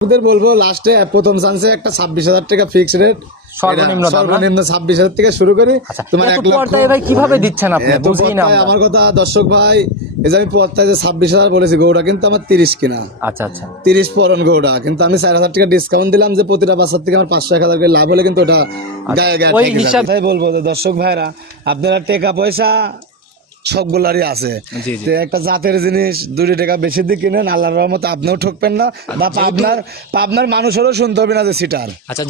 ওদের বলব লাস্টে প্রথম চান্সে একটা ছাব্বিশ হাজার টাকা ফিক্স রেট সর্বনিম্ন সর্বনিম্ন ছাব্বিশ হাজার থেকে শুরু করি। আচ্ছা তোমার এক লক্ষ ভাই কীভাবে দিচ্ছেন আপনি? বুঝি না আমার। কথা দর্শক ভাই এই যে আমি পর্দায় যে ছাব্বিশ হাজার বলেছি গৌড়া কিন্তু আমার তিরিশ কিনা। আচ্ছা আচ্ছা। তিরিশ পরন গৌড়া কিন্তু আমি চার হাজার টাকা ডিসকাউন্ট দিলাম যে প্রতিটা বাচ্চার থেকে আমার পাঁচশো এক হাজার করে লাভ হলে কিন্তু ওটা গায়ে গায়ে বলব দর্শক ভাইরা আপনারা টাকা পয়সা সবগুলারই আছে। তো একটা জাতের জিনিস দুটি টাকা বেশি দিয়ে কিনেন আল্লাহর রহমতে আপনিও ঠকবেন না। বা পাবনার পাবনার মানুষেরও শুনতে হবে না যে সিটার। আচ্ছা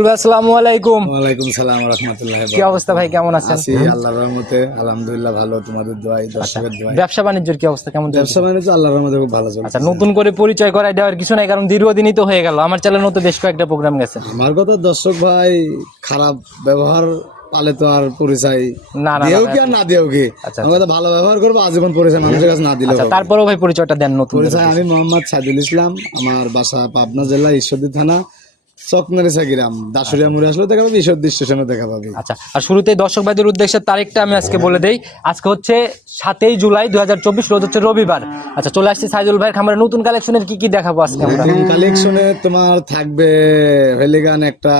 যেহেতু ভাই, আসসালামু আলাইকুম। ওয়ালাইকুম সালাম রহমতুল্লাহ কি অবস্থা ভাই কেমন আছেন? আছি আল্লাহর রহমতে আলহামদুলিল্লাহ ভালো তোমাদের দোয়াই দর্শকের দোয়াই ব্যবসা বাণিজ্যের কি অবস্থা কেমন ব্যবসা বাণিজ্য আল্লাহর রহমতে খুব ভালো চলছে। আচ্ছা নতুন করে পরিচয় করাই দেওয়ার কিছু নাই কারণ দীর্ঘদিনই তো হয়ে গেল। আমার তো বেশ কয়েকটা প্রোগ্রাম গেছে। আমার কথা দর্শক ভাই খারাপ ব্যবহার পালে তো আর পরিচয় না না, দিয়েও কি আর না কি? আচ্ছা, ভালো ব্যবহার করব আজীবন পরিচয় মানুষের কাছে না আচ্ছা তারপরেও ভাই পরিচয়টা দেন নতুন পরিচয় আমি মোহাম্মদ সাইদুল ইসলাম আমার বাসা পাবনা জেলা ঈশ্বরদী থানা। চকনারিসা গ্রাম দাসুরিয়া মুড়ে আসলে দেখা পাবে ঈশ্বরদী স্টেশনে দেখা পাবি। আচ্ছা আর শুরুতেই দর্শক ভাইদের উদ্দেশ্যে তারিখটা আমি আজকে বলে দেই। আজকে হচ্ছে সাতই জুলাই দুই হাজার চব্বিশ রোজ হচ্ছে রবিবার। আচ্ছা চলে আসছি সাইজুল ভাইয়ের খামারে। নতুন কালেকশনের কি কি দেখাবো আজকে আমরা? কালেকশনে তোমার থাকবে হেলিগান একটা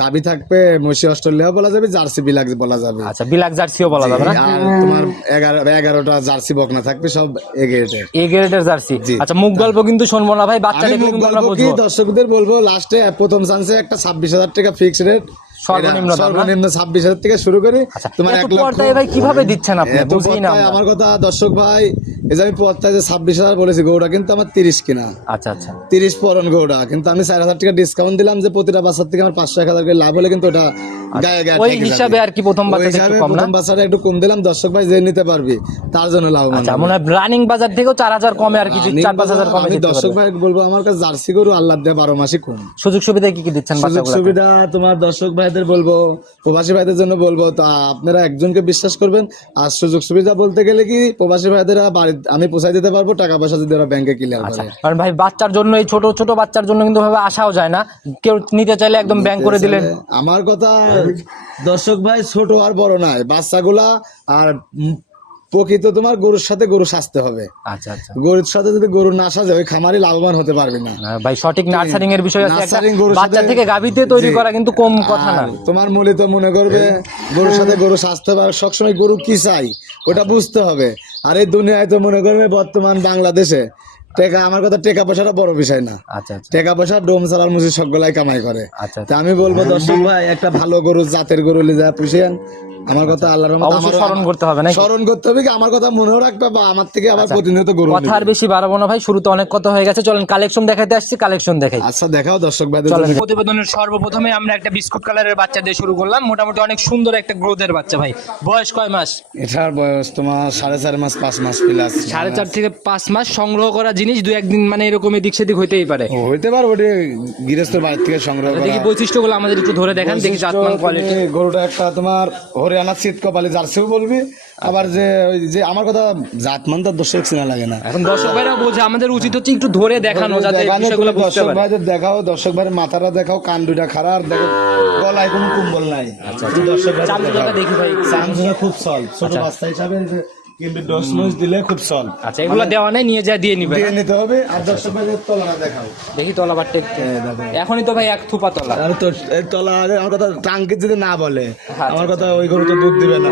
গাবি থাকবে মসি অস্ট্রেলিয়া বলা যাবে জার্সি বিলাক বলা যাবে। আচ্ছা বিলাক জার্সিও বলা যাবে না? আর তোমার এগারো এগারোটা জার্সি বকনা থাকবে সব এ গ্রেডের জার্সি? আচ্ছা মুখ গল্প কিন্তু শুনব না ভাই বাচ্চা কিন্তু আমরা বুঝব। দর্শকদের বলব লাস্টে প্রথম চান্সে একটা ছাব্বিশ হাজার টাকা ফিক্সড রেট সর্বনিম্ন সর্বনিম্ন ছাব্বিশ হাজার থেকে শুরু করি। আচ্ছা তোমার এক লক্ষ ভাই কীভাবে দিচ্ছেন আপনি? বুঝি না আমার কথা দর্শক ভাই এই যে আমি যে ছাব্বিশ হাজার বলেছি গৌড়া কিন্তু আমার তিরিশ কিনা। আচ্ছা আচ্ছা। তিরিশ পরন গৌড়া কিন্তু আমি চার হাজার টাকা ডিসকাউন্ট দিলাম যে প্রতিটা বাচ্চার থেকে আমার পাঁচশো এক হাজার করে লাভ হলে কিন্তু ওটা গায়ে ওই হিসাবে আর কি প্রথম একটু কম না? প্রথম বাচ্চাটা একটু কম দিলাম দর্শক ভাই যে নিতে পারবি তার জন্য লাভবান আচ্ছা। মনে হয় রানিং বাজার থেকেও চার হাজার কমে আর কিছু আমি চার পাঁচ হাজার কমে দিতে দর্শক ভাই বলব আমার কাছে জার্সি গরু আল্লাহ দেয় বারো মাসই কম। সুযোগ সুবিধা কি কি দিচ্ছেন সুযোগ সুবিধা তোমার দর্শক ভাইদের বলব প্রবাসী ভাইদের জন্য বলব তো আপনারা একজনকে বিশ্বাস করবেন। আর সুযোগ সুবিধা বলতে গেলে কি প্রবাসী ভাইদের বাড়ি আমি পৌঁছাই দিতে পারব টাকা পয়সা যদি ওরা ব্যাংকে ক্লিয়ার আচ্ছা করে। কারণ ভাই বাচ্চার জন্য এই ছোট ছোট বাচ্চার জন্য কিন্তু ভাবে আসাও যায় না। কেউ নিতে চাইলে একদম ব্যাংক করে দিলেন। আমার কথা দর্শক ভাই ছোট আর বড় নাই বাচ্চাগুলা আর প্রকৃত তোমার গরুর সাথে গরু সাজতে হবে। আচ্ছা আচ্ছা। গরুর সাথে যদি গরু না সাজে ওই খামারি লাভবান হতে পারবে না। না, ভাই সঠিক নার্সারিং এর বিষয় আছে বাচ্চা থেকে গাভিতে তৈরি করা কিন্তু কম কথা না। তোমার মূলত মনে করবে গরুর সাথে গরু বা সবসময় গরু কি চাই ওটা বুঝতে হবে। আর এই দুনিয়ায় তো মনে করবে বর্তমান বাংলাদেশে টেকা আমার কথা টেকা পয়সাটা বড় বিষয় না। আচ্ছা আচ্ছা। টাকা পয়সা ডোম চালার মুসি সবগুলাই কামাই করে। আচ্ছা আমি বলব দর্শক ভাই একটা ভালো গরু জাতের গরু লিজা পুষিয়েন। আমার কথা আল্লাহর রহমতে অবশ্যই স্মরণ করতে হবে নাকি? স্মরণ করতে হবে কি? আমার কথা মনেও রাখবে বা আমার থেকে আবার আচ্ছা। প্রতিনিয়ত গরু কথা আর বেশি বাড়াবো না ভাই শুরুতে অনেক কথা হয়ে গেছে। চলেন কালেকশন দেখাতে আসছি কালেকশন দেখাই। আচ্ছা দেখাও দর্শক ভাইদের চলেন। প্রতিবেদনের সর্বপ্রথমে আমরা একটা বিস্কুট কালারের বাচ্চা দিয়ে শুরু করলাম। মোটামুটি অনেক সুন্দর একটা গ্রোথের বাচ্চা ভাই। বয়স কয় মাস? এটার বয়স তোমার সাড়ে চার মাস পাঁচ মাস প্লাস সাড়ে চার থেকে পাঁচ মাস সংগ্রহ করা জিনিস দু একদিন মানে এরকম এদিক সেদিক হইতেই পারে। হইতে পারব ওটি গৃহস্থ বাড়ি থেকে সংগ্রহ করা। দেখি বৈশিষ্ট্যগুলো আমাদের একটু ধরে দেখান দেখি জাতমান কোয়ালিটি গরুটা একটা তোমার হরিয়ানা শীত কপালে জার্সিও বলবি আবার যে ওই যে আমার কথা জাত মান তার দর্শক চিনা লাগে না। এখন দর্শক ভাইরা বোঝে আমাদের উচিত হচ্ছে একটু ধরে দেখানো যাতে বিষয়গুলো বুঝতে দর্শক পারে। ভাইদের দেখাও দর্শক ভাইয়ের মাথাটা দেখাও কান দুইটা খারাপ দেখো গলায় কোনো কুম্বল নাই। আচ্ছা দর্শক ভাই দেখি ভাই। খুব সল ছোট বাচ্চা হিসাবে কিন্তু দিলে খুব সল আচ্ছা এগুলো দেওয়া নাই নিয়ে যা দিয়ে নিবে। দিয়ে নিতে হবে আর দর্শক ভাইদের তলাটা দেখাও। দেখি তলা বাট্টে এখনই তো ভাই এক থুপা তলা। আর তো তলা আমার কথা টাঙ্কি যদি না বলে আচ্ছা, আমার কথা ওই গরু তো দুধ দিবে না।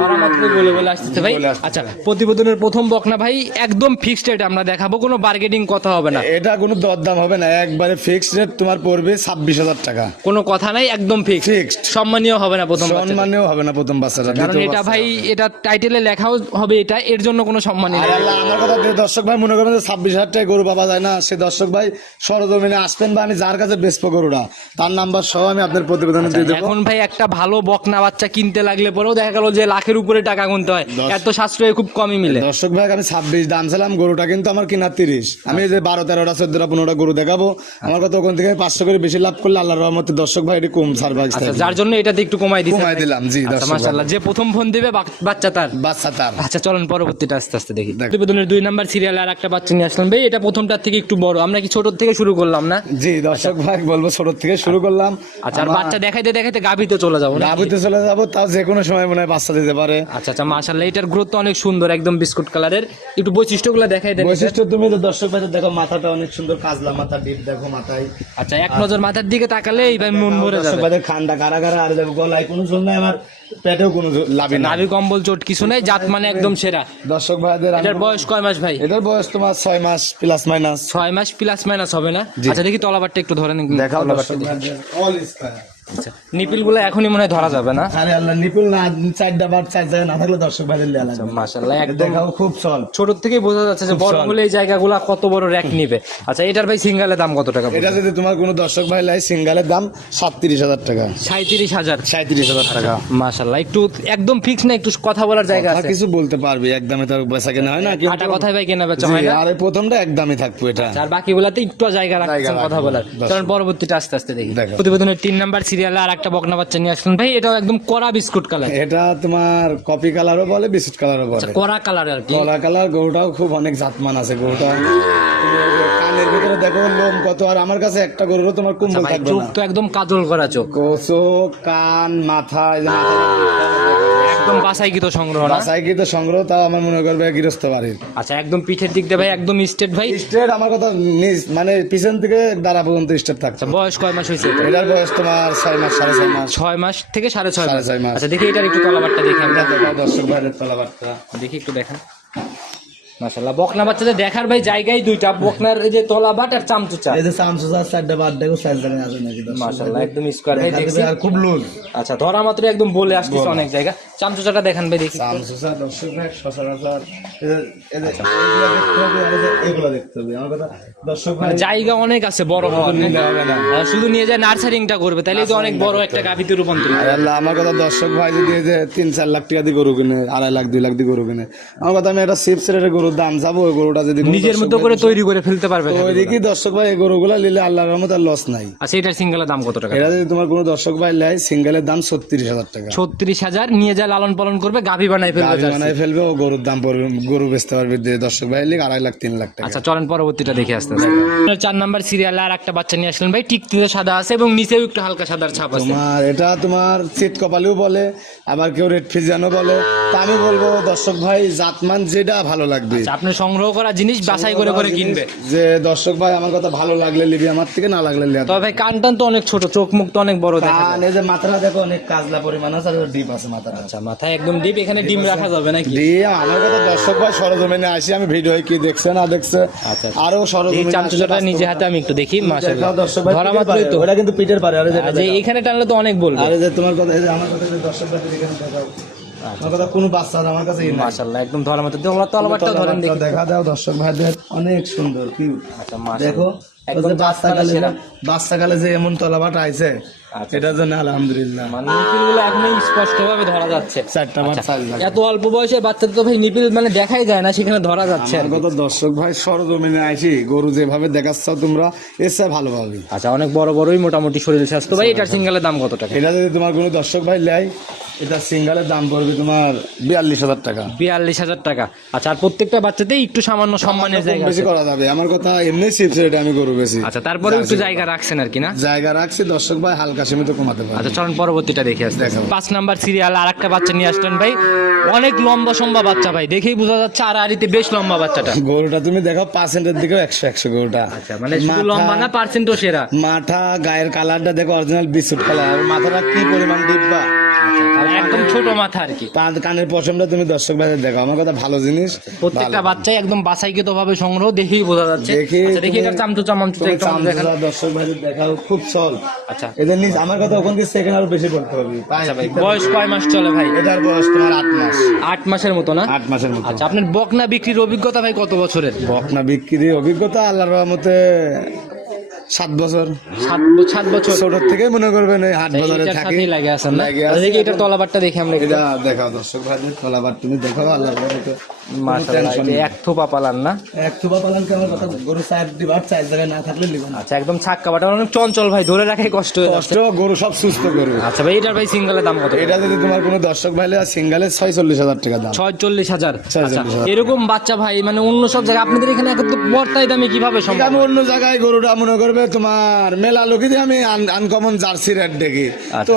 বলে বলে আসতেছে ভাই। আচ্ছা প্রতিবেদনের প্রথম বকনা ভাই একদম ফিক্সড রেট আমরা দেখাবো কোনো বার্গেনিং কথা হবে না। এটা কোনো দরদাম হবে না একবারে ফিক্সড রেট তোমার পড়বে ছাব্বিশ হাজার টাকা। কোনো কথা নাই একদম ফিক্সড Fixed. সম্মানীয় হবে না প্রথম। সম্মানীয় হবে না প্রথম বাচ্চাটা কারণ এটা ভাই এটা টাইটেলে লেখাও হবে এটা এর জন্য কোনো সম্মানই নেই। আল্লাহ আমার কথা দর্শক ভাই মনে করেন যে ছাব্বিশ হাজার টাকা গরু পাওয়া যায় না সে দর্শক ভাই সরজমিনে আসবেন বা আমি যার কাছে বেসবো গরুটা তার নাম্বার সহ আমি আপনার প্রতিবেদনে দিয়ে দেবো। এখন ভাই একটা ভালো বকনা বাচ্চা কিনতে লাগলে পরেও দেখা গেল যে লাখের উপরে টাকা গুনতে হয়। এত সাশ্রয় খুব কমই মিলে। দর্শক ভাই আমি ছাব্বিশ দাম ছিলাম গরুটা কিন্তু আমার কিনা তিরিশ। আমি যে বারো তেরোটা চোদ্দটা পনেরোটা গরু দেখাবো। আমার কথা ওখান থেকে পাঁচশো করে বেশি লাভ করলে আল্লাহর রহমতে দর্শক ভাই এটি কম সার্ভাইস আচ্ছা যার জন্য এটাতে একটু কমাই দিচ্ছে কমাই দিলাম জি আচ্ছা মাশাআল্লাহ। যে প্রথম ফোন দিবে বাচ্চা তার। বাচ্চা তার। আচ্ছা চলেন পরবর্তীটা আস্তে আস্তে দেখি। প্রতিবেদনের দুই নাম্বার সিরিয়াল আর একটা বাচ্চা নিয়ে আসলাম। ভাই এটা প্রথমটার থেকে একটু বড়। আমরা কি ছোট থেকে শুরু করলাম না? জি দর্শক ভাই বলব ছোট থেকে শুরু করলাম। আচ্ছা আর বাচ্চা দেখাইতে দেখাইতে গাভিতে চলে যাব গাভিতে চলে যাব তাও যে কোনো সময় মনে হয় বাচ্চা দিতে পারে। আচ্ছা আচ্ছা মাশাআল্লাহ এটার গ্রোথ অনেক সুন্দর একদম বিস্কুট কালারের। একটু বৈশিষ্ট্যগুলো দেখাই দেন। বৈশিষ্ট্য তুমি তো দর্শক ভাই দেখো মাথাটা অনেক সুন্দর কাজলা মাথা ডিপ দেখো মাথায়। আচ্ছা এক নজর মাথার দিকে তাকালে এই ভাই মন ভরে যাবে। খান্ডা কারা কারা আর দেখো গলায় কোনো জল নাই আমার। পেটেও কোনো লাভ নাভি কম্বল চোট কিছু নেই জাত মানে একদম সেরা। দর্শক ভাইদের এটার বয়স কয় মাস ভাই? এটার বয়স তোমার ছয় মাস প্লাস মাইনাস ছয় মাস প্লাস মাইনাস হবে না। আচ্ছা দেখি তলাবারটা একটু ধরেন দেখাও তলাবারটা দর্শক আচ্ছা নিপিল এখনই মনে হয় ধরা যাবে না? আরে আল্লাহ নিপুল না চারটা বার চার জায়গায় না থাকলে দর্শক ভাইদের লাগবে। মাশাআল্লাহ একদম খুব সল ছোট থেকে বোঝা যাচ্ছে যে বড় হলে এই জায়গাগুলো কত বড় র্যাক নিবে। আচ্ছা এটার ভাই সিঙ্গেলের দাম কত টাকা এটা যদি তোমার কোনো দর্শক ভাই লাই সিঙ্গালের দাম সাতত্রিশ হাজার টাকা। সাঁত্রিশ হাজার। সাঁত্রিশ হাজার টাকা। মাশাআল্লাহ একটু একদম ফিক্স না একটু কথা বলার জায়গা আছে? কিছু বলতে পারবি একদমে তো বেচা কেনা হয় না কিন্তু- কাটা ভাই কেনা বেচা হয় না? আর প্রথমটা একদমই থাকব এটা। আর বাকিগুলাতে একটু জায়গা রাখছেন কথা বলার। কারণ পরবর্তীটা আস্তে আস্তে দেখি। দেখো। প্রতিবেদনের তিন নাম্বার সিরিয়ালে আর একটা বকনা বাচ্চা নিয়ে আসলেন। ভাই এটা একদম কড়া বিস্কুট কালার এটা তোমার কপি কালারও বলে বিস্কুট কালারও বলে। কড়া কালার আর কি। কলা কালার গরুটাও খুব অনেক জাতমান আছে গরুটা কানের ভিতরে দেখো লোম কত আর আমার কাছে একটা গরুরও তোমার কুম্বল আচ্ছা ভাই থাকবে চোখ তো একদম কাজল করা চোখ। চোখ কান মাথা। একদম বাসাইকৃত সংগ্রহ না? বাসায় সংগ্রহ তাও আমার মনে করবে গৃহস্থ বাড়ির। আচ্ছা একদম পিঠের দিক দিয়ে ভাই একদম স্টেট ভাই? স্টেট আমার কথা নিজ মানে পিছন থেকে দাঁড়া পর্যন্ত স্টেট থাকছে আচ্ছা বয়স কয় মাস হয়েছে? এটার বয়স তোমার ছয় মাস সাড়ে ছয় মাস। ছয় মাস থেকে সাড়ে ছয় সাড়ে মাস। ছয় মাস। আচ্ছা দেখি এটার একটু তলাবারটা দেখি আমরা। দর্শক ভাইয়ের তলাবারটা। দেখি একটু দেখান। মাশাল্লাহ বকনা বাচ্চাদের দেখার ভাই জায়গায় দুইটা বকনার এই যে তলাবাট আর চামচুচা। এই যে চারটা দেখো সাইজ জায়গায় আছে নাকি একদম স্কোয়ার ভাই দেখছি। আর খুব লুজ আচ্ছা ধরা মাত্র একদম বলে আসতেছে অনেক জায়গা। চামচুচাটা দেখান ভাই দেখি। সামসুসা দর্শক ভাই সচরাচর এই যে- এই যে এইগুলো দেখতে হবে আর এই যে এগুলো দেখতে হবে। আমার কথা দর্শক ভাই জায়গা অনেক আছে বড় হবে শুধু নিয়ে যায় নার্সারিংটা করবে তাহলে তো অনেক বড় একটা গাভিতে রূপান্তরিত আল্লাহ আমার কথা দর্শক ভাই যদি এই যে তিন চার লাখ টাকা দিয়ে গরু কিনে আড়াই লাখ দুই লাখ দিয়ে গরু কিনে আমার কথা আমি একটা সিপস রেটের গরুর দাম যাব ওই গরুটা যদি নিজের মতো করে তৈরি করে ফেলতে পারবে তৈরি কি দর্শক ভাই এই গরুগুলা নিলে আল্লাহর রহমত আর লস নাই। আচ্ছা এটার সিঙ্গেলের দাম কত টাকা? এটা যদি তোমার কোনো দর্শক ভাই লাই সিঙ্গেলের দাম ছত্রিশ হাজার টাকা। ছত্রিশ হাজার নিয়ে যায় লালন পালন করবে গাভি ফেলবে। বানায় ফেলবে ও গরুর দাম পড়বে গরু বেচতে পারবে দর্শক ভাই লিখ আড়াই লাখ তিন লাখ টাকা। আচ্ছা চলেন পরবর্তীটা দেখে আসতে আসতে। চার নাম্বার সিরিয়ালে আর একটা বাচ্চা নিয়ে আসলেন ভাই টিকটিতে সাদা আছে এবং নিচেও একটু হালকা সাদার ছাপ আছে। তোমার এটা তোমার চিত কপালিও বলে আবার কেউ রেড ফিজিয়ানও বলে। তা আমি বলব দর্শক ভাই জাতমান যেটা ভালো লাগবে। আচ্ছা, আপনি সংগ্রহ করা জিনিস বাছাই করে করে কিনবে। যে দর্শক ভাই আমার কথা ভালো লাগলে লিবি আমার থেকে না লাগলে লিয়া তবে ভাই কান টান তো অনেক ছোট চোখ মুখ তো অনেক বড় দেখা। কান এই যে মাথাটা দেখো অনেক কাজলা পরিমাণ আছে আর ডিপ আছে মাথাটা। আচ্ছা মাথায় একদম ডিপ এখানে ডিম রাখা যাবে নাকি? দিয়ে আমার কথা দর্শক ভাই সরজমিনে আসি আমি ভিডিও কি দেখছে না দেখছে আচ্ছা। আরও এই সরজমিনে চামচুচাটা নিজে হাতে আমি একটু দেখি মাশাআল্লাহ। দর্শক ভাই ধরা মাত্রই তো। ওটা কিন্তু পিঠের পারে আরে যে এইখানে টানলে তো অনেক বলবে। আরে যে তোমার কথা এই যে আমার কথা দর্শক ভাই এখানে দেখাও। আমার কথা কোনো বাচ্চা আমার কাছে। মাশাআল্লাহ একদম ধরা মাত্র তোমরা তলবারটা ধরেন দেখি। দেখা দাও দর্শক ভাইদের। অনেক সুন্দর কি আচ্ছা দেখো একদম বাচ্চাকালে বাচ্চাকালে যে এমন তলাবাট আইছে আচ্ছা। এটার জন্য আলহামদুলিল্লাহ। মানে নিপিলগুলো ভাবে ধরা যাচ্ছে। চারটা বার আচ্ছা। এত অল্প বয়সে বাচ্চাদের তো ভাই নিপিল মানে দেখাই যায় না সেখানে ধরা যাচ্ছে আর আমার কথা দর্শক ভাই সরজমিনে আইসি গরু যেভাবে দেখাচ্ছ তোমরা এসে ভালো পাবি আচ্ছা অনেক বড় বড়ই মোটামুটি শরীর স্বাস্থ্য। ভাই এটার সিঙ্গেলের দাম কত টাকা? এটা যদি তোমার কোনো দর্শক ভাই লাই এটা সিঙ্গালের দাম পড়বে তোমার বিয়াল্লিশ হাজার টাকা। বিয়াল্লিশ হাজার টাকা। আচ্ছা আর প্রত্যেকটা বাচ্চাতেই একটু সামান্য সম্মানের জায়গা বেশি করা যাবে। আমার কথা এমনি এটা আমি গরু বেশি আচ্ছা তারপরে একটু জায়গা রাখছেন আর কি না? জায়গা রাখছি দর্শক ভাই হালকা সীমিত কমাতে পারবে আচ্ছা চরণ পরবর্তীটা দেখে আসতে পাঁচ নাম্বার সিরিয়াল আর একটা বাচ্চা নিয়ে আসলেন ভাই। অনেক লম্বা সম্বা বাচ্চা ভাই। দেখেই বোঝা যাচ্ছে আর আরিতে বেশ লম্বা বাচ্চাটা। গরুটা তুমি দেখো পার্সেন্টের দিকে একশো একশো গরুটা। আচ্ছা মানে শুধু মাথা- লম্বা না পার্সেন্টও সেরা। মাথা গায়ের কালারটা দেখো অরিজিনাল বিস্কুট কালার মাথাটা কি পরিমাণ ডিব্বা একদম ছোট মাথা আর কি। কানের পশমটা তুমি দর্শক ভাইদের দেখো আমার কথা ভালো জিনিস। প্রত্যেকটা বাচ্চাই একদম বাছাইকৃত ভাবে সংগ্রহ দেখেই বোঝা যাচ্ছে। দেখি আচ্ছা, দেখি তুমি- চামচু চামচু দর্শক ভাইদের দেখাও খুব চল আচ্ছা। এদের নিজ আমার কথা ওখানে সেকেন্ড আরও বেশি পড়তে হবে। আচ্ছা বয়স কয় মাস চলে ভাই? এটার বয়স তোমার আট মাস। আট মাসের মতো না? আট মাসের মতো। আচ্ছা আপনার বকনা বিক্রির অভিজ্ঞতা ভাই কত বছরের? বকনা বিক্রির অভিজ্ঞতা আল্লাহর রহমতে সাত বছর। সাত সাত বছর। ছোট থেকে মনে করবেন এই হাট বাজারে থাকি। লাগে আছেন না? লাগে দেখি এটার তলাবারটা দেখে আমরা দেখাও দর্শক ভাই তলাবার তুমি দেখো আল্লাহর রহমতে কোনো মাশাআল্লাহ tension এটা নেই। এক থোপা পালান না? এক থুবা পালান কে কথা গরু চার দিবার চার জায়গায় না থাকলে লিবেন আচ্ছা একদম ছাক্কা বাটা। অনেক চঞ্চল ভাই ধরে রাখাই কষ্ট কষ্ট গরু সব সুস্থ গরু। আচ্ছা ভাই এটার ভাই সিঙ্গেলের দাম কত? এটা যদি তোমার কোনো দর্শক ভাইলে সিঙ্গালে ছয় চল্লিশ হাজার টাকা দাম। ছয় চল্লিশ হাজার ছয় আচ্ছা। এরকম বাচ্চা ভাই মানে অন্য সব জায়গায় আপনাদের এখানে এখন তো বর্তাই দামে কীভাবে এটা সম্ভব? আমি অন্য জায়গায় গরুটা মনে করবে তোমার মেলা লোকে দিয়ে আমি আনকমন জার্সি রেট দেখি। তো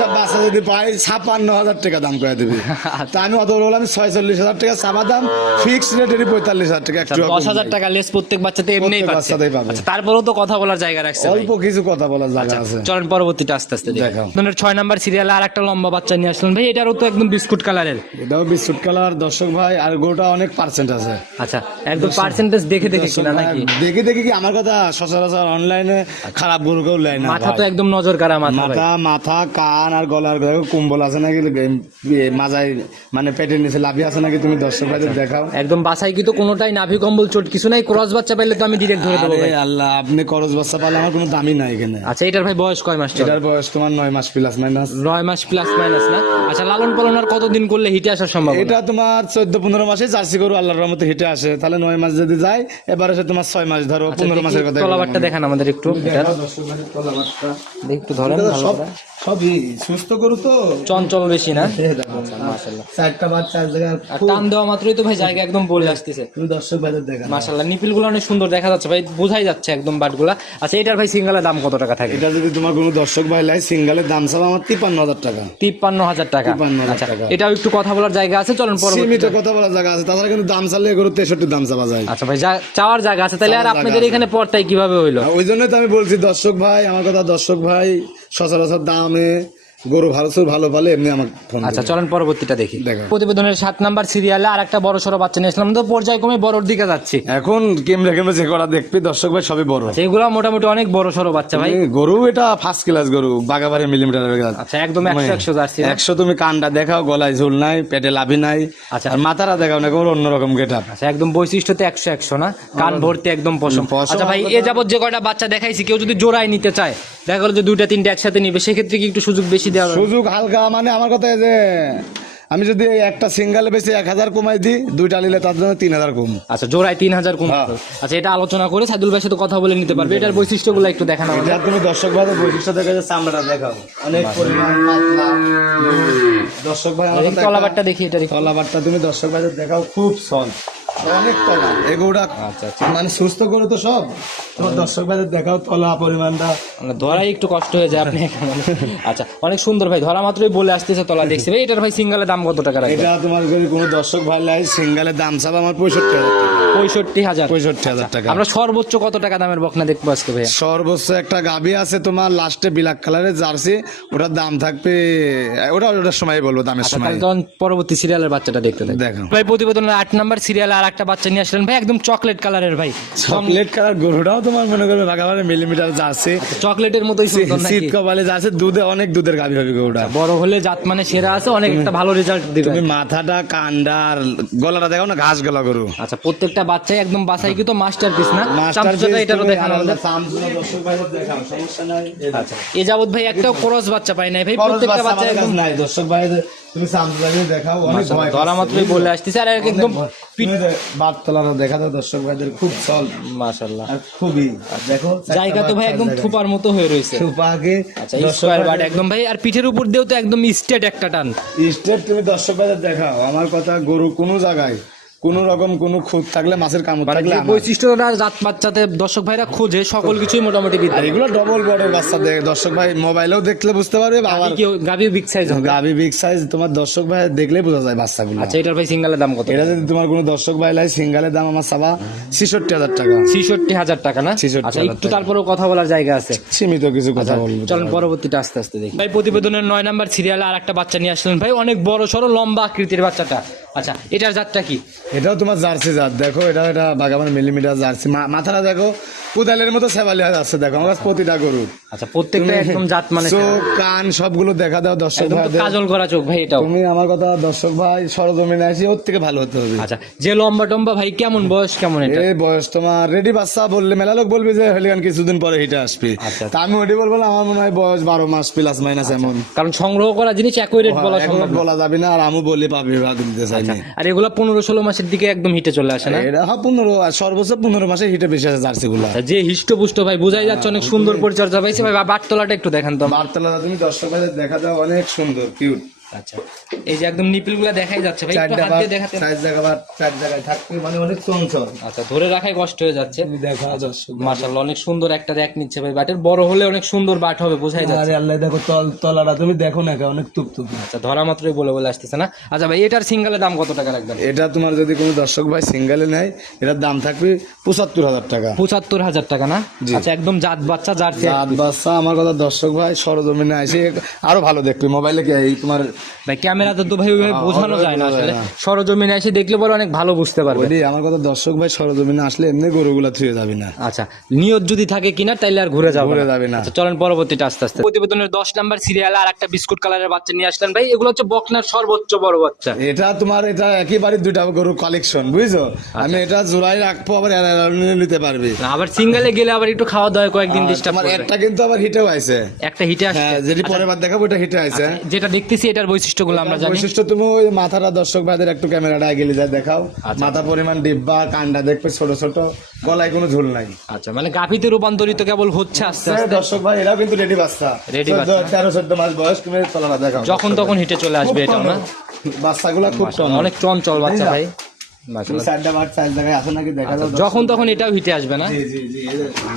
সব বাচ্চা যদি পাই ছাপান্ন হাজার টাকা দাম করে দিবি। তা আমি অত বলে বললাম ছয় চল্লিশ হাজার টাকা চাপা দাম ফিক্স রেটেরই পঁয়তাল্লিশ হাজার টাকা একটু দশ হাজার টাকা লেস প্রত্যেক বাচ্চাতে এমনিই পাচ্ছে। বাচ্চাতেই পাবে। আচ্ছা তারপরেও তো কথা বলার জায়গা রাখছে অল্প কিছু কথা বলার জায়গা আছে। চলেন পরবর্তীটা আস্তে আস্তে দেখি। দেখাও। আপনার ছয় নাম্বার সিরিয়ালে আর একটা লম্বা বাচ্চা নিয়ে আসলেন। ভাই এটারও তো একদম বিস্কুট কালারের। এটাও বিস্কুট কালার দর্শক ভাই আর গরুটা অনেক পার্সেন্ট আছে। আচ্ছা একদম পার্সেন্টেজ দেখে দেখে কিনা নাকি? দেখে দেখে কি আমার কথা সচরাচর অনলাইনে খারাপ গরু কেউ লেয় না মাথা তো একদম নজর কারা মাথা মাথা মাথা কান আর গলার কুম্বল আছে নাকি? মাজায় মানে পেটের নিচে লাভি আছে নাকি তুমি দর্শক ভাইদের দেখাও। একদম বাসাই কিন্তু কোনোটাই নাভি কম্বল চোট কিছু নাই ক্রস বাচ্চা পাইলে তো আমি ডিরেক্ট ধরে দেবো ভাই। আল্লাহ আপনি করজ বাচ্চা পালে আমার কোনো দামই নাই এখানে। আচ্ছা এটার ভাই বয়স কয় মাস এটার বয়স তোমার নয় মাস প্লাস মাইনাস নয় মাস প্লাস মাইনাস না? আচ্ছা লালন পালন আর কতদিন করলে হিটে আসার সম্ভব এটা তোমার চোদ্দ পনেরো মাসে জার্সি গরু আল্লাহর রহমতে হিটে আসে। তাহলে নয় মাস যদি যায় এবারে সে তোমার ছয় মাস ধরো পনেরো মাসের কথা তলাবারটা দেখান আমাদের একটু একটু ধরেন সব সবই সুস্থ গরু তো। চঞ্চল বেশি না? চারটা আর টান দেওয়া মাত্রই তো ভাই জায়গা একদম বলে আসতেছে। দর্শক ভাইদের দেখা মাশাল্লাহ নিপিলগুলো অনেক সুন্দর দেখা যাচ্ছে ভাই বোঝাই যাচ্ছে একদম বাটগুলা। আচ্ছা এটার ভাই সিঙ্গেলের দাম কত টাকা থাকে? এটা যদি তোমার কোনো দর্শক ভাই লাই সিঙ্গালের দাম সব আমার তিপ্পান্ন হাজার টাকা। তিপ্পান্ন হাজার টাকা। আচ্ছা এটাও একটু কথা বলার জায়গা আছে চলেন পরবর্তী সীমিত কথা বলার জায়গা আছে তাছাড়া কিন্তু দাম চালে গরু তেষট্টি দাম চাপা যায়। আচ্ছা ভাই চাওয়ার জায়গা আছে তাহলে আর আপনাদের এখানে পড়তাই কীভাবে হইল? ওই জন্যই তো আমি বলছি দর্শক ভাই আমার কথা দর্শক ভাই সচরাচর দামে গরু ভালো সুর ভালো পালে এমনি আমার ফোন আচ্ছা চলেন পরবর্তীটা দেখি। প্রতিবেদনের সাত নাম্বার সিরিয়ালে আর একটা বড় সড়ো বাচ্চা নিয়ে আসলাম। তো পর্যায়ক্রমে বড়র দিকে যাচ্ছি। এখন কেমনে কেমনে যে করা দেখবি দর্শক ভাই সবই বড়। এগুলো মোটামুটি অনেক বড় সড়ো বাচ্চা ভাই। গরু এটা ফার্স্ট ক্লাস গরু বাগাবাড়ি মিলিমিটার আচ্ছা একদম একশো একশো জার্সি না? একশো তুমি কানটা দেখাও গলায় ঝুল নাই পেটে লাভি নাই আচ্ছা। আর মাথাটা দেখাও না কোনো অন্যরকম গেট আপ আচ্ছা একদম বৈশিষ্ট্যতে একশো একশো না? কান ভর্তি একদম পশম। পশম আচ্ছা ভাই এ যাবত যে কয়টা বাচ্চা দেখাইছি কেউ যদি জোড়ায় নিতে চায় দেখা গেলো যে দুইটা তিনটা একসাথে নিবে সেক্ষেত্রে কি একটু সুযোগ বেশি দেওয়া? সুযোগ হালকা মানে আমার কথা যে আমি যদি একটা সিঙ্গেল বেশি এক হাজার কমাই দিই দুইটা নিলে তার জন্য তিন হাজার কম। আচ্ছা জোড়ায় তিন হাজার কম। হ্যাঁ। আচ্ছা এটা আলোচনা করে সাইদুল ভাইয়ের সাথে কথা বলে নিতে পারবে। এটার বৈশিষ্ট্যগুলো একটু দেখানো এটা তুমি দর্শক ভাইদের বৈশিষ্ট্য দেখে যে চামড়াটা দেখাও। অনেক পরিমাণ পাতলা। দর্শক ভাই তলাবারটা দেখি এটারই তলাবারটা তুমি দর্শক ভাইদের দেখাও খুব সল এগুলা আচ্ছা আচ্ছা। মানে সুস্থ করে তো সব। তোমার দর্শক ভাইদের দেখাও তলা পরিমাণটা। মানে ধরাই একটু কষ্ট হয়ে যায় আপনি আচ্ছা অনেক সুন্দর ভাই ধরা মাত্রই বলে আসতেছে তলা দেখছি। ভাই এটার ভাই সিঙ্গেলের দাম কত টাকা এটা তোমার যদি কোনো দর্শক ভাই লাই সিঙ্গেলের দাম চাপ আমার পঁয়ষট্টি হাজার পঁয়ষট্টি হাজার? পঁয়ষট্টি হাজার টাকা। আমরা সর্বোচ্চ কত টাকা দামের বকনা দেখব আজকে ভাই সর্বোচ্চ একটা গাবি আছে তোমার লাস্টে ব্ল্যাক কালারের জার্সি। ওটার দাম থাকবে ওটা ওটার সময় বলব দামের আচ্ছা সময়। তখন পরবর্তী সিরিয়ালের বাচ্চাটা দেখতে দেখো। ভাই প্রতিবেদনের আট নাম্বার সিরিয়াল আর একটা বাচ্চা নিয়ে আসলেন ভাই একদম চকলেট কালারের ভাই। চকলেট কালার গরুটাও তোমার মনে করবে বাঘাবাড়ি মিলিমিটার জার্সি চকলেটের মতোই শীত কপালে জার্সি দুধে অনেক দুধের গাবি হবে গরুটা। বড় হলে জাত মানে সেরা আছে অনেক একটা ভালো রেজাল্ট দিবে। তুমি মাথাটা কান্ডা আর গলাটা দেখো না ঘাস গলা গরু। আচ্ছা প্রত্যেকটা বাচ্চাই একদম বাসাই কিন্তু মাস্টার পিস না মাস্টার চামচটা এটারও দেখানো আচ্ছা এ যাবত ভাই একটাও ক্রস বাচ্চা পাই নাই ভাই প্রত্যেকটা বাচ্চা একদম নাই দর্শক ভাই তুমি সামনে দেখাও অনেক ভয় ধরা মাত্রই বলে আসতেছে। আর একদম বাদ তলাটা দেখা দাও দর্শক ভাইদের খুব চল। মাশাআল্লাহ। আর খুবই দেখো জায়গা তো ভাই একদম থোপার মতো হয়ে রয়েছে। আগে আচ্ছা স্কোয়ার বাট একদম ভাই আর পিঠের উপর দিয়েও তো একদম স্টেট একটা টান। স্টেট তুমি দর্শক ভাইদের দেখাও আমার কথা গরু কোনো জায়গায় কোনো রকম কোনো খুঁত থাকলে মাছের কামড় মানে থাকলে বৈশিষ্ট্যটা জাত বাচ্চাতে দর্শক ভাইরা খোঁজে সকল কিছুই মোটামুটি আর বিদ্যমান এগুলো ডবল বড় বাচ্চা দেখ দর্শক ভাই মোবাইলেও দেখলে বুঝতে পারবে আবার গাভী বিগ সাইজ হবে। গাবি বিগ সাইজ তোমার দর্শক ভাই দেখলে বোঝা যায় বাচ্চাগুলো। আচ্ছা এটার ভাই সিঙ্গালের দাম কত? এটা যদি তোমার কোনো দর্শক ভাই লাই সিঙ্গালের দাম আমার সাবা ছিষট্টি হাজার টাকা। ছিষট্টি হাজার টাকা না? আচ্ছা একটু তারপরেও কথা বলার জায়গা আছে। সীমিত কিছু কথা বলব। চলেন পরবর্তীটা আস্তে আস্তে দেখি। ভাই প্রতিবেদনের নয় নাম্বার সিরিয়ালে আর একটা বাচ্চা নিয়ে আসলেন। ভাই অনেক বড় সড়ো লম্বা আকৃতির বাচ্চাটা। আচ্ছা এটার জাতটা কি? এটাও তোমার জার্সি জাত দেখো এটা এটা বাগাবান মিলিমিটার জার্সি। মাথাটা দেখো কোদালের মতো সেবালি আছে দেখো আমার প্রতিটা গরু আচ্ছা প্রত্যেকটা একদম জাত মানে চোখ কান সবগুলো দেখা দাও দর্শক একদম কাজল করা চোখ ভাই এটাও। তুমি আমার কথা দর্শক ভাই সরজমিনে আসি ওর থেকে ভালো হতে হবে। আচ্ছা যে লম্বা টম্বা ভাই কেমন বয়স কেমন এটা? এই বয়স তোমার রেডি বাচ্চা বললে মেলা লোক বলবে যে হলিগান কিছুদিন পরে হিটে আসবে। আচ্ছা। তা আমি ওটি বলব না, আমার মনে হয় বয়স বারো মাস প্লাস মাইনাস এমন। কারণ সংগ্রহ করা জিনিস একই রেট বলা সম্ভব বলা যাবে না আর আমি বলে পাবি ভাগ দিতে চাই। না আর এগুলো পনেরো ষোলো মাসের দিকে একদম হিটে চলে আসে না? এটা হ্যাঁ পনেরো সর্বোচ্চ পনেরো মাসে হিটে বেশি আছে জার্সি গুলা আচ্ছা, যে হিষ্টপুষ্ট ভাই বোঝাই যাচ্ছে অনেক সুন্দর পরিচর্যা পাইছে ভাই বাটতলাটা একটু দেখান তো। বাটতলাটা তুমি দর্শক ভাইদের দেখা যাও অনেক সুন্দর কিউট আচ্ছা। এই যে একদম নিপিলগুলা দেখাই যাচ্ছে ভাই একটু হাত দিয়ে দেখাতে সাইজ দেখাবার চার জায়গায় থাকবে মানে অনেক চঞ্চল। আচ্ছা ধরে রাখাই কষ্ট হয়ে যাচ্ছে। তুমি দেখা মাশাআল্লাহ অনেক সুন্দর একটা দেখ নিচ্ছে ভাই বাটের বড় হলে অনেক সুন্দর বাট হবে বোঝাই যাচ্ছে। আরে আল্লাহ দেখো তল তলাটা তুমি দেখো না অনেক তুপ তুপ আচ্ছা ধরা মাত্রই বলে বলে আসতেছে না? আচ্ছা ভাই এটার সিঙ্গেলের দাম কত টাকা রাখবেন? এটা তোমার যদি কোনো দর্শক ভাই সিঙ্গেলে নেয় এটার দাম থাকবে পঁচাত্তর হাজার টাকা। পঁচাত্তর হাজার টাকা না? আচ্ছা একদম জাত বাচ্চা জার্সি রাত বাচ্চা আমার কথা দর্শক ভাই সরজমিনে আসে আরও ভালো দেখবে। মোবাইলে কি এই তোমার ভাই ক্যামেরাতে তো ভাই ওইভাবে বোঝানো যায় না আসলে। সরজমিনে এসে দেখলে পরে অনেক ভালো বুঝতে পারবে। ওইটাই আমার কথা দর্শক ভাই সরজমিনে আসলে এমনি গরুগুলা থুয়ে যাবে না। আচ্ছা নিয়ত যদি থাকে কিনা তাইলে আর ঘুরে যাব ঘুরে যাবে না। আচ্ছা চলেন পরবর্তীটা আস্তে আস্তে। প্রতিবেদনের দশ নাম্বার সিরিয়ালে আর একটা বিস্কুট কালারের বাচ্চা নিয়ে আসলেন ভাই এগুলো হচ্ছে বকনার সর্বোচ্চ বড় বাচ্চা। এটা তোমার এটা একেবারে দুইটা গরু কালেকশন বুঝছ? আচ্ছা। আমি এটা জোড়াই রাখব আবার নিতে পারবে। আবার সিঙ্গেলে গেলে আবার একটু খাওয়া দাওয়া কয়েকদিন ডিস্টার্ব তোমার একটা কিন্তু আবার হিটেও আছে একটা হিটে আসছে। হ্যাঁ যেটি পরের বার দেখাবো এটা হিটে আছে যেটা দেখতেছি এটার বৈশিষ্ট্যগুলো আমরা জানি। বৈশিষ্ট্য তুমি ওই মাথাটা দর্শক ভাইদের একটু ক্যামেরাটা গেলে যা দেখাও। আচ্ছা। মাথা পরিমাণ ডিব্বা কান্ডা দেখবে ছোট ছোট গলায় কোনো ঝোল নাই। আচ্ছা মানে গাভিতে রূপান্তরিত কেবল হচ্ছে আস্তে আস্তে? দর্শক ভাই এরাও কিন্তু রেডি বাচ্চা। রেডি বাচ্চা। তেরো চোদ্দ মাস বয়স তুমি তলাটা দেখাও। যখন তখন হিটে চলে আসবে এটা না? বাচ্চাগুলো খুব। অনেক চঞ্চল বাচ্চা ভাই। যাও যখন তখন এটাও হিটে আসবে না?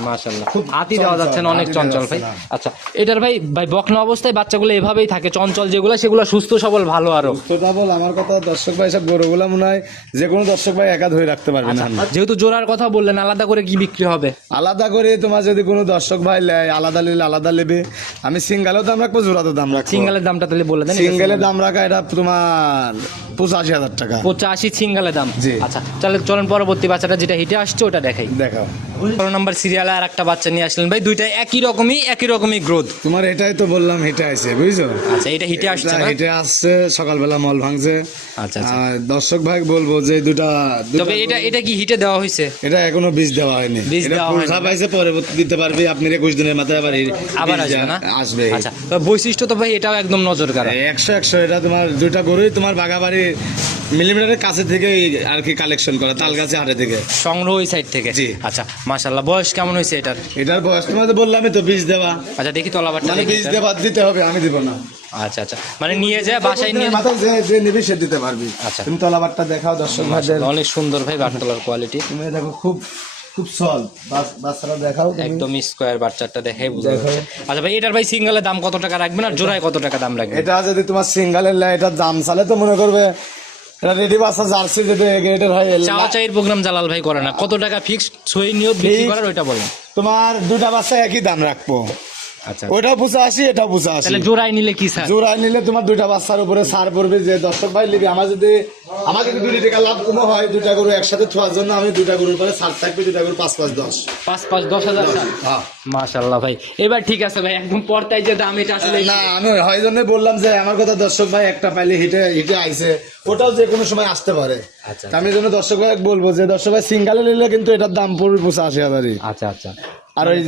মাশাল্লাহ খুব হাতি দেওয়া যাচ্ছে না অনেক চঞ্চল ভাই। আচ্ছা এটার ভাই ভাই বকনা অবস্থায় বাচ্চাগুলো এভাবেই থাকে চঞ্চল যেগুলো সেগুলো সুস্থ সবল ভালো আরও। তোটা বল আমার কথা দর্শক ভাই সব গরুগুলা মনে হয় যে কোনো দর্শক ভাই একা ধরে রাখতে পারবে না। আচ্ছা, যেহেতু জোড়ার কথা বললেন আলাদা করে কি বিক্রি হবে? আলাদা করে তোমার যদি কোনো দর্শক ভাই নেয় আলাদা নিলে আলাদা নেবে। আমি সিঙ্গালেও দাম রাখব জোড়াতে দাম রাখব। সিঙ্গেলের দামটা তাহলে বলে দেন সিঙ্গেলের দাম রাখা এটা তোমার পঁচাশি হাজার টাকা। পঁচাশি সিঙ্গেলের দাম। আচ্ছা তাহলে চলেন পরবর্তী বাচ্চাটা যেটা হিটে আসছে ওটা দেখাই। দেখাও। পনেরো নম্বর সিরিয়ালে আর একটা বাচ্চা নিয়ে আসলেন। ভাই দুইটা একই রকমই একই রকমই গ্রোথ তোমার এটাই তো বললাম হেঁটে আছে বুঝছ? আচ্ছা এটা হিটে আসছে না? হেঁটে আসছে সকালবেলা মল ভাঙছে। আচ্ছা আচ্ছা। দর্শক ভাই বলব যে দুটা তবে এটা এটা কি হিটে দেওয়া হয়েছে? এটা এখনও বীজ দেওয়া হয়নি। বীজ দেওয়া হয়নি। পাইছে পরবর্তী দিতে পারবে আপনি একুশ দিনের মাথায় আবার আবার আসবে না? আসবে। আচ্ছা তো বৈশিষ্ট্য তো ভাই এটাও একদম নজর কাড়া একশো একশো এটা তোমার দুইটা গরুই তোমার বাগাবাড়ি মিলিমিটারের কাছে থেকে আর কি কালেকশন করা তাল গাছে হাটে থেকে। সংগ্রহ ওই সাইড থেকে। জি। আচ্ছা মাশাল্লাহ বয়স কেমন হয়েছে এটার? এটার বয়স তোমার তো বললামই তো বীজ দেওয়া। আচ্ছা দেখি তলাবারটা মানে বীজ। দেওয়া দিতে হবে আমি দিব না। আচ্ছা আচ্ছা মানে নিয়ে যায় বাসায় নিয়ে মাথায় যে যে নিবি সে দিতে পারবি। আচ্ছা। তুমি তলাবারটা দেখাও দর্শক ভাইদের অনেক সুন্দর ভাই বাটতলার কোয়ালিটি তুমি দেখো খুব খুব সল। বাচ্চারা দেখাও। একদম স্কোয়ার বাচ্চাটা দেখাই বুঝতে দেখো। আচ্ছা ভাই এটার ভাই সিঙ্গেলের দাম কত টাকা রাখবেন আর জোড়ায় কত টাকা দাম রাখবেন? এটা যদি তোমার সিঙ্গালের এটার দাম চালে তো মনে করবে এটা রেডি বাচ্চা জার্সি হয় চাওয়া চাইয়ের প্রোগ্রাম জালাল ভাই করে না। কত টাকা ফিক্সড সই নিয়োগ বিক্রি? করার ওইটা বলেন। তোমার দুটা বাচ্চা একই দাম রাখব। আচ্ছা ওইটাও পুষে আসি পুষে আসি। তাহলে জোড়ায় নিলে কি স্যার? জোড়ায় নিলে তোমার দুইটা বাচ্চার উপরে সার পড়বে যে দর্শক ভাই নিবি আমার যদি আমার যদি দুটি টাকা লাভ কমো হয় দুইটা গরু একসাথে জন্য আমি দুইটা গরুর পরে সার থাকবে দুইটা গরু পাঁচ পাঁচ দশ। পাঁচ পাঁচ দশ হাজার হ্যাঁ। মাশাল্লাহ ভাই। এবার ঠিক আছে ভাই একদম যে দাম এটা আসলে না আমি হয় জন্য বললাম যে আমার কথা দর্শক ভাই একটা পাইলে হিটে হিটে আইছে ওটাও যে কোনো সময় আসতে পারে। আচ্ছা। আমি জন্য দর্শক ভাই বলব যে দর্শক ভাই সিঙ্গালে নিলে কিন্তু এটার দাম পড়বে পঁচাশি হাজারই। আচ্ছা আচ্ছা। আর ওই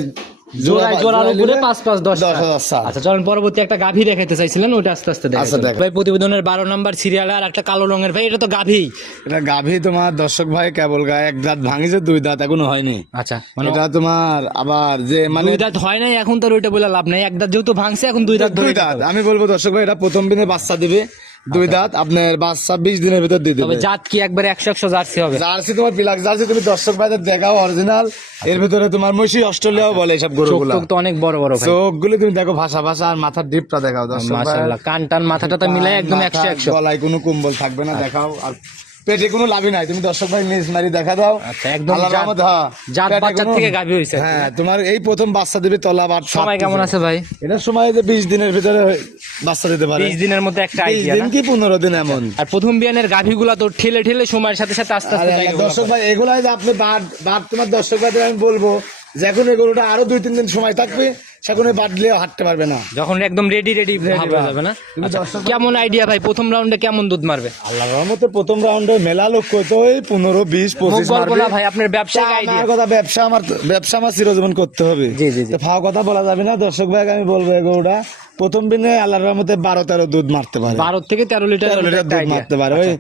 জোড়ায় জোড়ার উপরে পাঁচ পাঁচ দশ দশ হাজার সাত। আচ্ছা চলেন পরবর্তী একটা গাভী দেখাতে চাইছিলেন ওটা আস্তে আস্তে দেখাই দেখাই। ভাই প্রতিবেদনের বারো নাম্বার সিরিয়াল আর একটা কালো রঙের। ভাই এটা তো গাভী। এটা গাভী তোমার দর্শক ভাই কেবল গায়ে এক দাঁত ভাঙিছে দুই দাঁত এখনও হয়নি। আচ্ছা মানে এটা তোমার আবার যে মানে দুই দাঁত হয় নাই এখন তো ওইটা বলে লাভ নাই। এক দাঁত যেহেতু ভাঙছে এখন দুই দাঁত দুই দাঁত আমি বলব দর্শক ভাই এটা প্রথম দিনে বাচ্চা দিবে। দুই দাঁত আপনার বাস ছাব্বিশ দিনের ভিতর দিয়ে দেবে। জাত কি একবার একশো একশো জার্সি হবে? জার্সি তোমার পিলাক জার্সি তুমি দর্শক ভাইদের দেখাও অরিজিনাল এর ভিতরে তোমার মসি অস্ট্রেলিয়াও বলে এসব গরু গরুগুলা। তো অনেক বড় বড় চোখগুলো তুমি দেখো ভাষা ভাষা আর মাথার ডিপটা দেখাও দর্শক কান টান মাথাটা তো মিলাই একদম একশো একশো। গলায় কোনো কুম্বল থাকবে না দেখাও আর পেটে কোনো লাভই নাই। তুমি দর্শক ভাই নিজ মারি দেখা দাও। আচ্ছা, একদম জাত- রহমতে, হ্যাঁ, থেকে হ্যাঁ তোমার এই প্রথম বাচ্চা দিবে তলা বাট সময় কেমন আছে ভাই? এটার সময় যে বিশ দিনের ভিতরে বাচ্চা দিতে পারে। বিশ দিনের মধ্যে একটা আইডিয়া দিন কি পনেরো দিন এমন। আর প্রথম বিয়ানের গাভীগুলা তো ঠেলে ঠেলে সময়ের সাথে সাথে আস্তে আস্তে দর্শক ভাই এগুলাই যে আপনি বাদ বাদ তোমার দর্শক ভাইদের আমি বলব যে এখন এই গরুটা আরও দুই তিন দিন সময় থাকবে। সেখন বাদলেও হাঁটতে পারবে না। যখন একদম রেডি রেডি ভাব যাবে না? আচ্ছা, কেমন আইডিয়া ভাই? প্রথম রাউন্ডে কেমন দুধ মারবে? আল্লাহ রহমতে প্রথম রাউন্ডে মেলা লোক তো ওই পনেরো বিশ পঁচিশ গল্প না ভাই আপনার ব্যবসায়িক তা আইডিয়া আমার কথা ব্যবসা আমার ব্যবসা আমার চিরজীবন করতে হবে। জি, জি। ফাও কথা বলা যাবে না দর্শক ভাই আমি বলব এই গরুটা। প্রথম দিনে আল্লাহর রহমতে বারো তেরো দুধ মারতে পারে। বারো থেকে তেরো লিটার তেরো লিটার দুধ মারতে পারে। ওই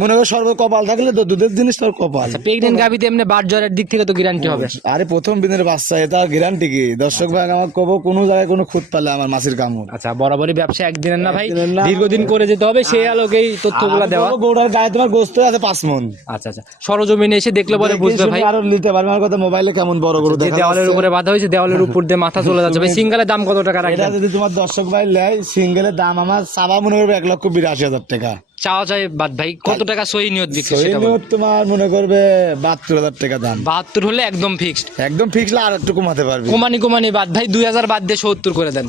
মনে করো সর্ব কপাল থাকলে তো দুধের জিনিস তোর কপাল। প্রেগনেন্ট গাভীতে এমনি বাট জ্বরের দিক থেকে তো গ্যারান্টি হবে। আরে প্রথম দিনের বাচ্চা এটা গ্যারান্টি কি? দর্শক ভাই আমার কব কোনো জায়গায় কোনো খুঁত পালে আমার মাসির কামড়। আচ্ছা বরাবরই ব্যবসা একদিনের না ভাই। দীর্ঘদিন করে যেতে হবে সেই আলোকেই তথ্যগুলো দেওয়া। গরুটার গায়ে তোমার গোস্ত আছে পাঁচ মন। আচ্ছা আচ্ছা সরজমিনে এসে দেখলে পরে বুঝবে ভাই। আরও নিতে পারবে। আমার কথা মোবাইলে কেমন বড় গরু যে দেখা দেওয়ালের উপরে বাঁধা হয়েছে দেওয়ালের উপর দিয়ে মাথা চলে যাচ্ছে। ভাই সিঙ্গেলের দাম কত টাকা এটা যদি তোমার দর্শক ভাই লেয় সিঙ্গেলের দাম আমার সাবা মনে করবে এক লক্ষ বিরাশি হাজার টাকা। চাওয়া যায় বাদ ভাই কত টাকা সই নিয়ত বিক্রি সই এই সেটা বলো। নিয়ে তোমার মনে করবে বাহাত্তর হাজার টাকা দাম। বাহাত্তর হলে একদম ফিক্সড একদম ফিক্সড আর একটু কমাতে পারবে। কমানি কোমানি বাদ ভাই দুই হাজার বাদ দিয়ে সত্তর করে দেন।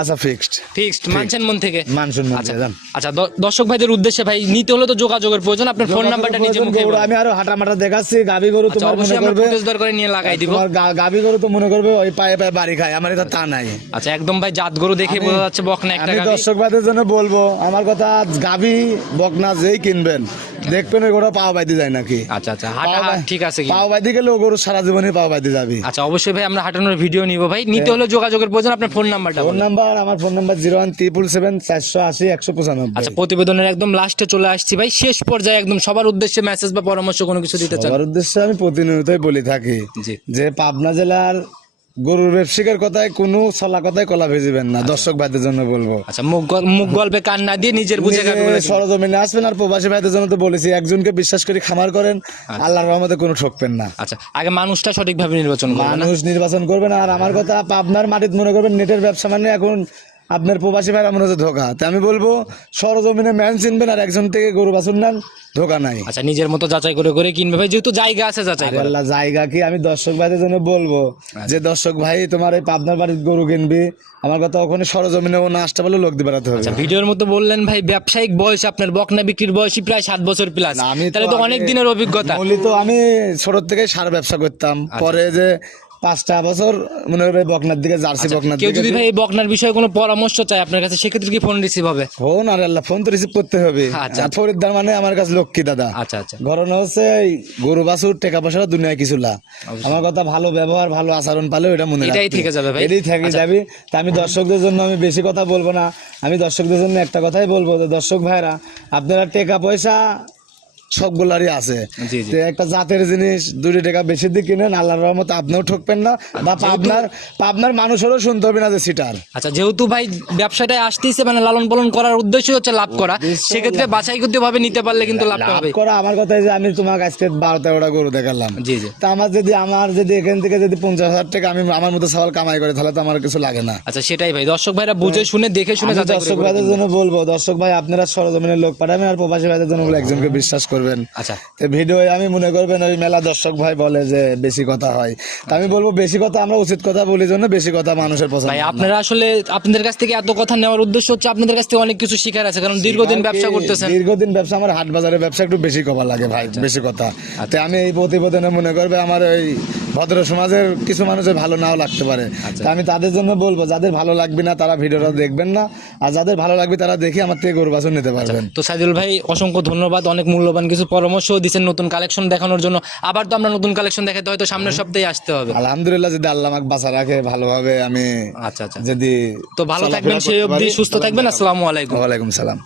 আচ্ছা ফিক্সড ফিক্সড মানছেন মন থেকে? মানসুন আচ্ছা আচ্ছা দর্শক ভাইদের উদ্দেশ্যে ভাই নিতে হলে তো যোগাযোগের প্রয়োজন। আপনার ফোন নাম্বারটা নিজে মুখে। আমি আরও হাঁটা মাটা দেখাচ্ছি গাবি গরু আচ্ছা তোমার মনে অবশ্যই আমরা করবে দর করে নিয়ে লাগাই দিব। তোমার গাবি গরু তো মনে করবে ওই পায়ে পায়ে বাড়ি খায় আমার এটা তা নাই। আচ্ছা একদম ভাই জাত গরু দেখে বোঝা যাচ্ছে বকনা একটা আমি দর্শক ভাইদের জন্য বলব আমার কথা গাবি বকনা যেই কিনবেন দেখবেন ওই গরু পাও বাইতে যায় নাকি? আচ্ছা আচ্ছা হাঁটা ঠিক আছে পাও বাইতে গেলে ও গরু সারা জীবনে পাও বাইতে যাবি। আচ্ছা অবশ্যই ভাই আমরা হাঁটানোর ভিডিও নিব ভাই। নিতে হলে যোগাযোগের প্রয়োজন আপনার ফোন নাম্বারটা ফোন নাম্বার আমার phone number zero one triple seven চারশো আশি একশো পঁচানব্বই। আচ্ছা প্রতিবেদনের একদম লাস্টে চলে আসছি ভাই। শেষ পর্যায়ে একদম সবার উদ্দেশ্যে মেসেজ বা পরামর্শ কোনো কিছু দিতে চান? সবার উদ্দেশ্যে আমি প্রতিনিয়তই বলে থাকি যে পাবনা জেলার গরুর ব্যবসায়িকের কথায় কোনো ছলা কথায় কলা ভেজিবেন না দর্শক ভাইদের জন্য বলব। আচ্ছা মুখ মুখ গল্পে কান না দিয়ে নিজের বুঝে সরজমিনে আসবেন আর প্রবাসী ভাইদের জন্য তো বলেছি একজনকে বিশ্বাস করে খামার করেন আল্লাহর রহমতে কোনো ঠকবেন না। আচ্ছা আগে মানুষটা সঠিকভাবে নির্বাচন করবেন মানুষ নির্বাচন করবেন আর আমার কথা পাবনার মাটিতে মনে করবেন নেটের ব্যবসা মানে এখন আপনার প্রবাসী ভাইরা মনে হচ্ছে ধোকা। তা আমি বলব সরজমিনে ম্যান চিনবেন আর একজন থেকে গরু বাছুর নেন ধোকা নাই। আচ্ছা নিজের মতো যাচাই করে করে কিনবে ভাই যেহেতু জায়গা আছে যাচাই করে আল্লাহ জায়গা কি? আমি দর্শক ভাইদের জন্য বলব যে দর্শক ভাই তোমার এই পাবনার বাড়ির গরু কিনবি। আমার কথা ওখানে সরজমিনে ও না আসতে পারলে লোক দিয়ে বেড়াতে হবে। আচ্ছা ভিডিওর মতো বললেন ভাই ব্যবসায়িক বয়স আপনার বকনা বিক্রির বয়সই প্রায় সাত বছর প্লাস আমি তাহলে তো অনেক দিনের অভিজ্ঞতা। মূলত আমি ছোট থেকে সার ব্যবসা করতাম। পরে যে পাঁচটা বছর মনে করবে বকনার দিকে জার্সি বকনার কেউ যদি ভাই এই বকনার বিষয়ে কোনো পরামর্শ চায় আপনার কাছে সেক্ষেত্রে কি ফোন রিসিভ হবে? ফোন? আর আল্লাহ ফোন তো রিসিভ করতে হবে। আচ্ছা, ফরিদ্দার মানে আমার কাছে লক্ষ্মী দাদা। আচ্ছা আচ্ছা। হচ্ছে গরু বাছুর টাকা পয়সা দুনিয়ায় কিছু না। আমার কথা ভালো ব্যবহার ভালো আচরণ পালে এটা মনে এটাই থেকে যাবে ভাই। আচ্ছা। এটাই থেকে যাবে। তা আমি দর্শকদের জন্য আমি বেশি কথা বলব না। আমি দর্শকদের জন্য একটা কথাই বলব যে দর্শক ভাইরা আপনারা টাকা পয়সা সবগুলারই আছে। তো একটা জাতের জিনিস দুটি টাকা বেশি দিয়ে কিনেন আল্লাহর রহমতে আপনিও ঠকবেন না। বা পাবনার পাবনার মানুষেরও শুনতে হবে না যে সিটার। আচ্ছা যেহেতু ভাই ব্যবসাটায় আসতেছে মানে লালন পালন করার উদ্দেশ্য হচ্ছে লাভ করা। সেক্ষেত্রে বাছাই করতে ভাবে নিতে পারলে কিন্তু লাভ হবে। করা আমার কথা যে আমি তোমাকে আজকে বারো তেরোটা গরু দেখালাম। জি জি। তা আমার যদি আমার যদি এখান থেকে যদি পঞ্চাশ হাজার টাকা আমি আমার মতো সওয়াল কামাই করে তাহলে তো আমার কিছু লাগে না। আচ্ছা সেটাই ভাই। দর্শক ভাইরা বুঝে শুনে দেখে শুনে দর্শক ভাইদের জন্য বলব দর্শক ভাই আপনারা সরজমিনের লোক পাঠাবেন আর প্রবাসী ভাইদের জন্য একজনকে বিশ্বাস করবেন। আচ্ছা। ভিডিও আমি মনে করবেন ওই মেলা দর্শক ভাই বলে যে বেশি কথা হয়। তা আমি বলব বেশি কথা আমরা উচিত কথা বলি জন্য বেশি কথা মানুষের পছন্দ ভাই আপনারা আসলে আপনাদের কাছ থেকে এত কথা নেওয়ার উদ্দেশ্য হচ্ছে আপনাদের কাছ থেকে অনেক কিছু শিখার আছে কারণ দীর্ঘদিন ব্যবসা করতেছেন। দীর্ঘদিন ব্যবসা আমার হাট বাজারের ব্যবসা একটু বেশি কবার লাগে ভাই আচ্ছা। বেশি কথা। তো আমি এই প্রতিবেদনে মনে করবে আমার ওই ভদ্র সমাজের কিছু মানুষের ভালো নাও লাগতে পারে। আচ্ছা। তা আমি তাদের জন্য বলব যাদের ভালো লাগবে না তারা ভিডিওটা দেখবেন না আর যাদের ভালো লাগবে তারা দেখে আমার থেকে গরু বাছুর নিতে পারবেন। তো সাইদুল ভাই অসংখ্য ধন্যবাদ অনেক মূল্যবান কিছু পরামর্শ দিচ্ছেন নতুন কালেকশন দেখানোর জন্য। আবার তো আমরা নতুন কালেকশন দেখাতে হয়তো সামনের সপ্তাহে আসতে হবে। আলহামদুলিল্লাহ যদি আল্লাহ আমাকে বাঁচা রাখে ভালোভাবে আমি আচ্ছা আচ্ছা। যদি তো ভালো থাকবেন সেই অবধি সুস্থ থাকবেন আসসালামু আলাইকুম। ওয়ালাইকুম সালাম।